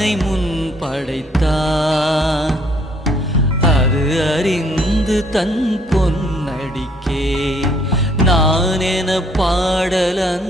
தன்னை முன் படைத்தான் அது அறிந்து தன் பொன்னடிக்கே. நான் என பாடலன்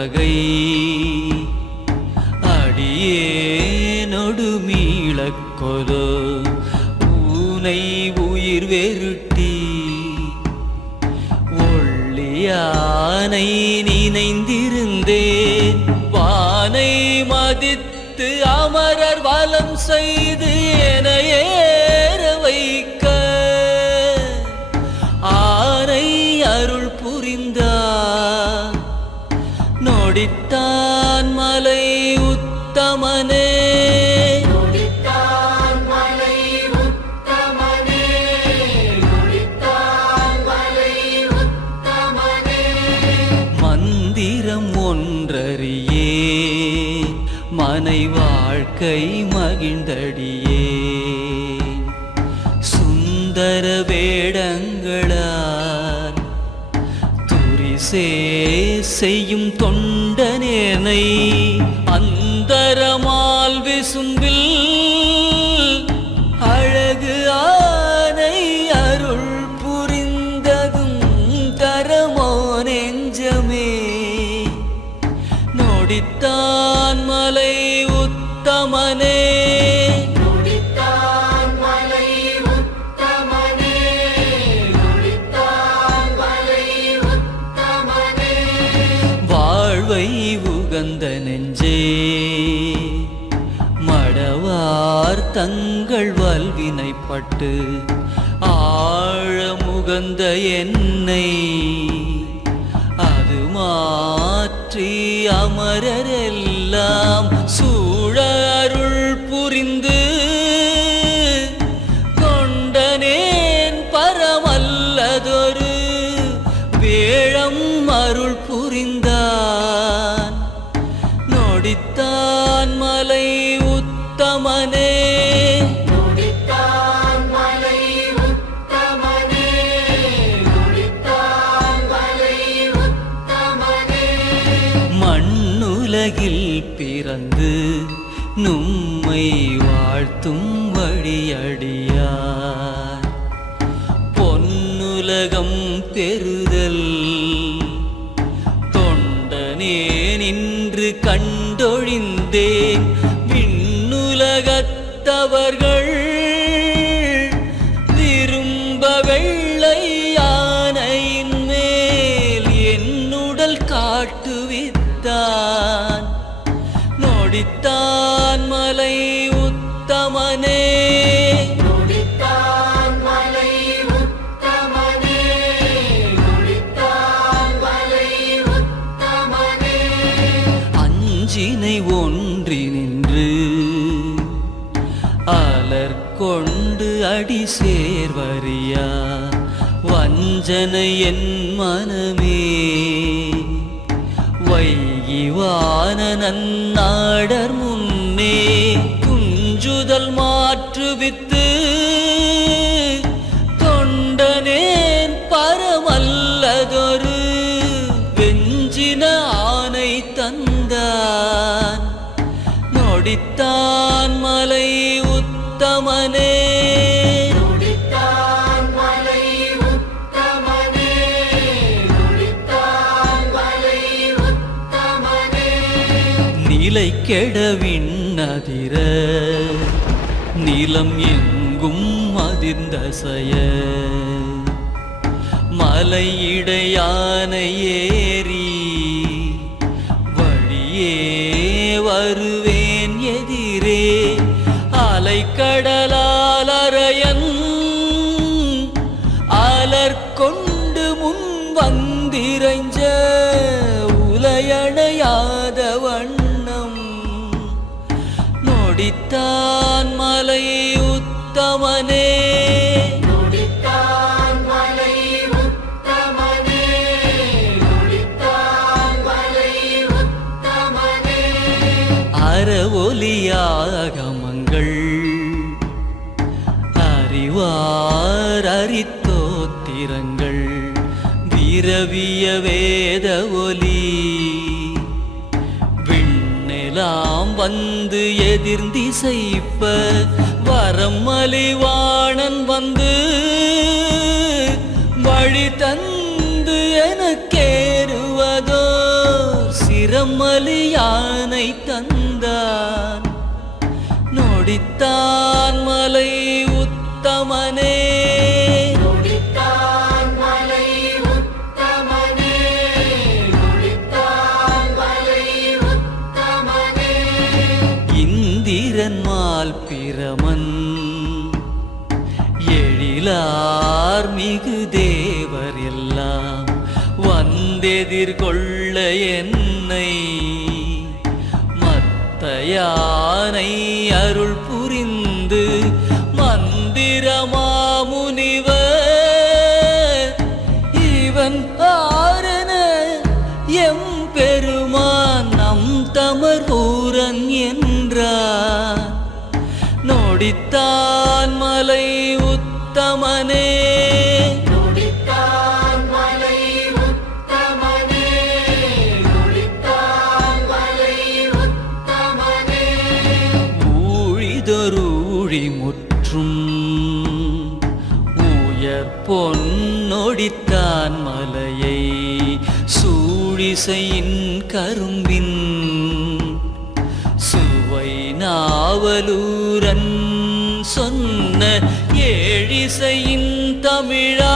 பகை அடியேனொடு மீளக் கொலோ உயிர் வெருட்டி ஒள்ளியானை நினைந்திருந்தேன். வானை மதித்து நொடித்தான் மலை உத்தமனே. மந்திரம் ஒன்றறியே. மனை வாழ்க்கை துரிசே செய்யும் தொண்டனேனை அந்தரமா தங்கள் வல்வினைப்பட்டு ஆழமுகந்த என்னை அது மாற்றி அமரரெல்லாம் சூழ அருள் புரிந்து வாழ்த்தும் வழியடியார் பொன்னுலகம் பெறுதல் தொண்டனே நின்று கண்டொழிந்தேன். விண்ணுலகத்தவர்கள் கொண்டு அடி சேர்வரியா வஞ்சனை என் மனமே. வைகிவான நன்னாடர் முன்னே துஞ்சுதல் மாற்றுவித்து கெடவின்னதிர நிலம் எங்கும் அதிர்ந்தசைய மலையிடையான ஏறி வழியே வருவேன் எதிரே. அலைக்கடலா உத்தமனே. நொடித்தான் மலை உத்தமனே. அறவொலியாகமங்கள் அறிவார் அரித்தோத்திரங்கள். விரவிய வேத ஒலி வந்து எதிர்ந்திசைப்ப வரமலிவாணன் வந்து வழி தந்து எனக்கேறுவதோ சிரமலி யானை தந்தான். நொடித்தான் மலை உத்தமனே இந்திரன்மால் பிரமன். எழிலார் மிகு தேவர் எல்லாம் வந்தெதிர்கொள்ள என்னை. மத்த யானை அருள் புரிந்து மந்திரமா நொடித்தான் மலை உத்தமனே. ஊழிதொருழி முற்றும். உயர் பொன்னொடித்தான் மலையை சூழிசையின் கரும்பின். சுவை நாவலூரன் சொன்ன ஏழிசையின் தமிழா